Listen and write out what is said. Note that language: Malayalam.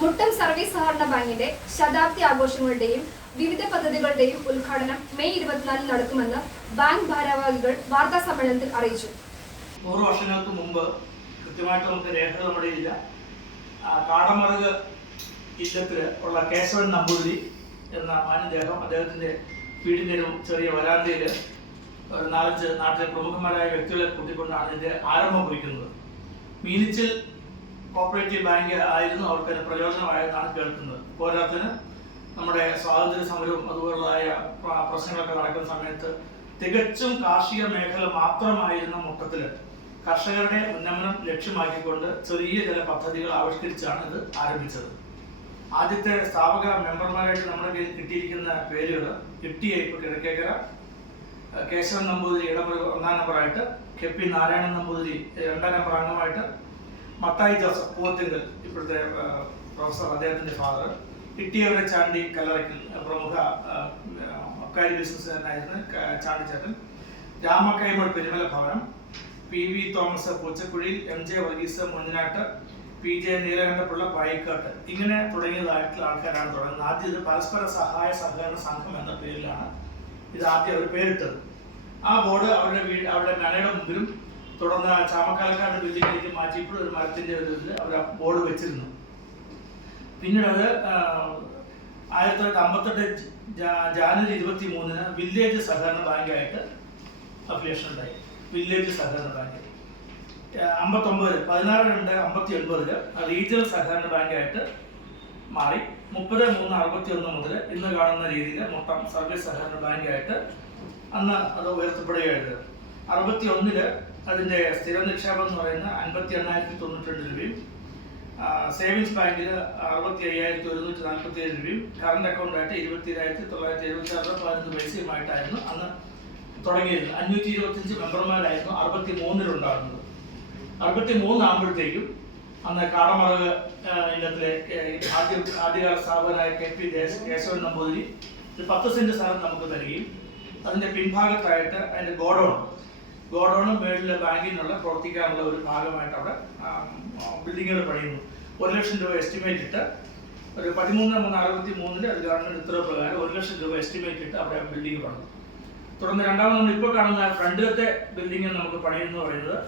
മുട്ടം സർവീസ് സഹകരണ ബാങ്കിന്റെ ശതാബ്ദി ആഘോഷങ്ങളുടെയും വിവിധ പദ്ധതികളുടെയും ഉദ്ഘാടനം മെയ് ഇരുപത്തിനാലിന് നടക്കുമെന്ന് ബാങ്ക് ഭാരവാഹികൾ വാർത്താ സമ്മേളനത്തിൽ അറിയിച്ചു. നൂറ് വർഷങ്ങൾക്ക് മുമ്പ് കൃത്യമായിട്ട് നമുക്ക് രേഖകൾ നമ്മുടെ ഇല്ല. കാടമറുക് ഇല്ലത്തിൽ ഉള്ള കേശവൻ നമ്പൂതിരി എന്ന മാന്യദേഹം അദ്ദേഹത്തിന്റെ വീടിന്റെ ഒരു ചെറിയ വരാന്തയിൽ ഒരു നാലഞ്ച് നാട്ടിലെ പ്രമുഖന്മാരായ വ്യക്തികളെ കൂട്ടിക്കൊണ്ടാണ് ഇതിന്റെ ആരംഭം കുറിക്കുന്നത്. മീനിച്ചിൽ കോപ്പറേറ്റീവ് ബാങ്ക് ആയിരുന്നു അവർക്ക് പ്രയോജനമായെന്നാണ് കേൾക്കുന്നത്. പോരാത്തിന് നമ്മുടെ സ്വാതന്ത്ര്യ സമരവും അതുപോലുള്ളതായ പ്ര- പ്രശ്നങ്ങളൊക്കെ നടക്കുന്ന സമയത്ത് തികച്ചും കാർഷിക മേഖല മാത്രമായിരുന്ന മൊത്തത്തിൽ കർഷകരുടെ ഉന്നമനം ലക്ഷ്യമാക്കിക്കൊണ്ട് ചെറിയ ചില പദ്ധതികൾ ആവിഷ്കരിച്ചാണ് ഇത് ആരംഭിച്ചത്. ആദ്യത്തെ സ്ഥാപക മെമ്പർമാരായിട്ട് നമ്മുടെ കിട്ടിയിരിക്കുന്ന പേരുകൾ കിട്ടിയ ഇപ്പൊ കിഴക്കേക്കര കേശവൻ നമ്പൂതിരി ഇടമുറി ഒന്നാം നമ്പറായിട്ട് കെ പി നാരായണൻ നമ്പൂതിരി രണ്ടാം നമ്പർ അംഗമായിട്ട് മത്തായി ജോസഫ് പൂവത്തിങ്കൽ ഇപ്പോഴത്തെ പ്രൊഫസർ അദ്ദേഹത്തിന്റെ ഫാദർ കിട്ടിയവരെ ചാണ്ടി കല്ലറയ്ക്കൽ പ്രമുഖ അബ്കാരി ബിസിനസ്സുകാരനായിരുന്ന ചാണ്ടിച്ചേട്ടൻ Ramakkaimal Perumala Bhavanam P V Thomas Poochakuzhi M J Varghese Munjanattu P J Neelakantapillai Payikkattu. ഇങ്ങനെ തുടങ്ങിയതായിട്ടുള്ള ആൾക്കാരാണ് തുടങ്ങുന്നത്. ആദ്യം ഇത് പരസ്പര സഹായ സഹകരണ സംഘം എന്ന പേരിലാണ് ഇത് ആദ്യം അവർ പേരിട്ടത്. ആ ബോർഡ് അവരുടെ വീട് അവരുടെ കലയുടെ മുമ്പിലും തുടർന്ന് ചാമക്കാലക്കാരുടെ ബിൽഡിങ്ങിലേക്ക് മാറ്റിയപ്പോൾ ഒരു മരത്തിന്റെ ഒരു ഇതിൽ അവർ ആ ബോർഡ് വെച്ചിരുന്നു. പിന്നീട് അത് ആയിരത്തി തൊള്ളായിരത്തി അമ്പത്തെട്ട് ജാനുവരി ഇരുപത്തി മൂന്നിന് വില്ലേജ് സഹകരണ ബാങ്കായിട്ട് അഫിലിയേഷൻ ഉണ്ടായി. വില്ലേജ് സഹകരണ ബാങ്ക്. അമ്പത്തൊമ്പത് പതിനാറ് രണ്ട് അമ്പത്തി ഒൻപതിൽ റീജിയണൽ സഹകരണ ബാങ്കായിട്ട് മാറി. മുപ്പത് മൂന്ന് അറുപത്തി ഒന്ന് മുതൽ ഇന്ന് കാണുന്ന രീതിയിൽ മൊത്തം സർവീസ് സഹകരണ ബാങ്കായിട്ട് അന്ന് അത് ഉയർത്തപ്പെടുകയായിരുന്നു. അറുപത്തി ഒന്നിൽ അതിന്റെ സ്ഥിര നിക്ഷേപം എന്ന് പറയുന്ന അൻപത്തി എണ്ണായിരത്തി തൊണ്ണൂറ്റി രണ്ട് രൂപയും സേവിങ്സ് ബാങ്കിൽ അറുപത്തി അയ്യായിരത്തി ഒരുന്നൂറ്റി നാൽപ്പത്തി ഏഴ് രൂപയും കറണ്ട് അക്കൗണ്ടായിട്ട് ഇരുപത്തി ഏഴായിരത്തി തൊള്ളായിരത്തി എഴുപത്തി ആറ് പതിനൊന്ന് പൈസയുമായിട്ടായിരുന്നു അന്ന് തുടങ്ങിയിരുന്നത്. അഞ്ഞൂറ്റി ഇരുപത്തിയഞ്ച് മെമ്പർമാരായിരുന്നു അറുപത്തി മൂന്നിലുണ്ടായിരുന്നത് അറുപത്തി മൂന്നാകുമ്പോഴത്തേക്കും അന്ന് കാടമറക് ഇല്ലത്തിലെ ആദ്യ ആദ്യകാല സ്ഥാപകനായ കെ പി കേശവൻ നമ്പൂതിരി ഒരു പത്ത് സെന്റ് സ്ഥലം നമുക്ക് തരികയും അതിന്റെ പിൻഭാഗത്തായിട്ട് അതിന്റെ ഗോഡൗൺ ഗോഡൗണും മേളിലെ ബാങ്കിനുള്ള പ്രവർത്തിക്കാനുള്ള ഒരു ഭാഗമായിട്ട് അവിടെ ബിൽഡിങ്ങുകൾ പണിയുന്നു. ഒരു ലക്ഷം രൂപ എസ്റ്റിമേറ്റ് ഇട്ട് ഒരു പതിമൂന്ന് മൂന്ന് അറുപത്തി മൂന്നിൽ അത് ഗവൺമെന്റ് ഉത്തരവ് പ്രകാരം ഒരു ലക്ഷം രൂപ എസ്റ്റിമേറ്റ് ഇട്ട് അവിടെ ബിൽഡിംഗ് പണിതു. തുടർന്ന് രണ്ടാമത് നമ്മൾ ഇപ്പോൾ കാണുന്ന ഫ്രണ്ടിലത്തെ ബിൽഡിംഗ് നമുക്ക് പണിയെന്ന് പറയുന്നത്